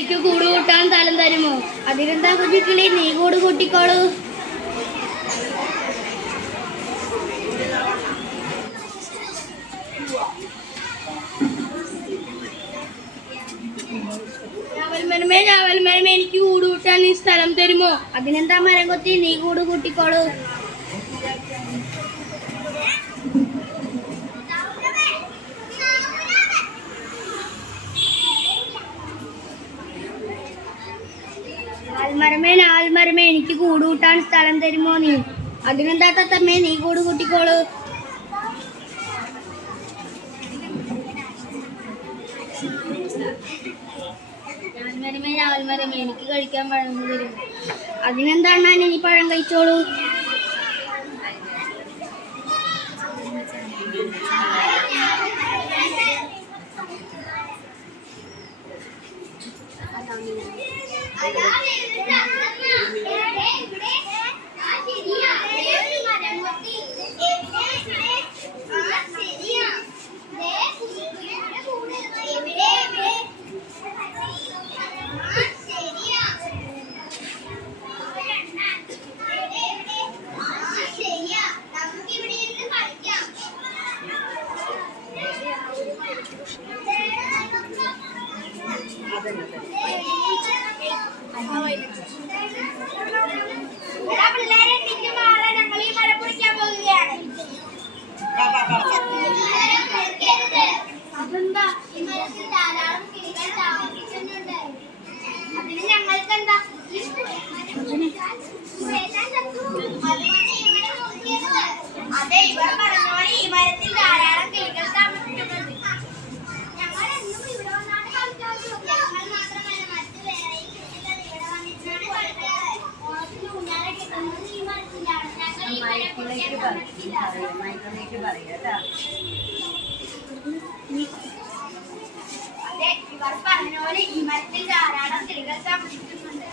എനിക്ക് കൂട് കൂട്ടാൻ സ്ഥലം തരുമോ? അതിനെന്താ കുഞ്ഞിക്കിളി, നീ കൂട് കൂട്ടിക്കോളൂ. ഞാവൽമരമേ എനിക്ക് കൂട് കൂട്ടാൻ നീ സ്ഥലം തരുമോ? അതിനെന്താ മരം കൊത്തി, നീ കൂട് കൂട്ടിക്കോളൂ. നാൽമരമേ എനിക്ക് കൂട് കൂട്ടാൻ സ്ഥലം തരുമോ നീ? അതിനെന്താ തത്തമ്മേ, നീ കൂട് കൂട്ടിക്കോളൂ. ഞാവൽമരമേ എനിക്ക് കഴിക്കാൻ പഴം തരും. അതിനെന്താണ് നീ പഴം കഴിച്ചോളൂ. അതെന്താ? ഈ മരത്തിൽ ധാരാളം കിളികൾ താമസിക്കുന്നുണ്ട്. അതിന് ഞങ്ങൾക്കെന്താ? അതെ, ഇവർ പറഞ്ഞോളി, ഈ മരത്തിൽ ധാരാളം കിളികൾ താമസിക്കുന്നുണ്ട്. ഞങ്ങൾ എന്നും ഇവിടെ വന്നാണ് കളിക്കാറുള്ളൂ. ഞങ്ങൾ മാത്രമല്ല, മറ്റു വേറെയും കിളികൾ ഇവിടെ വന്നിട്ടാണ് കളിക്കാറ്. ഓണത്തിന് ഊഞ്ഞാലെ കിട്ടുന്നത് ഈ മരത്തിലാണ്. ഞങ്ങൾ ഈ മരം പൊളിക്കാൻ സമ്മതിക്കില്ല. അതെ, ഇവർ പറഞ്ഞോളി, ഈ മരത്തിൽ ധാരാളം കിളികൾ താമസിക്കുന്നുണ്ട്.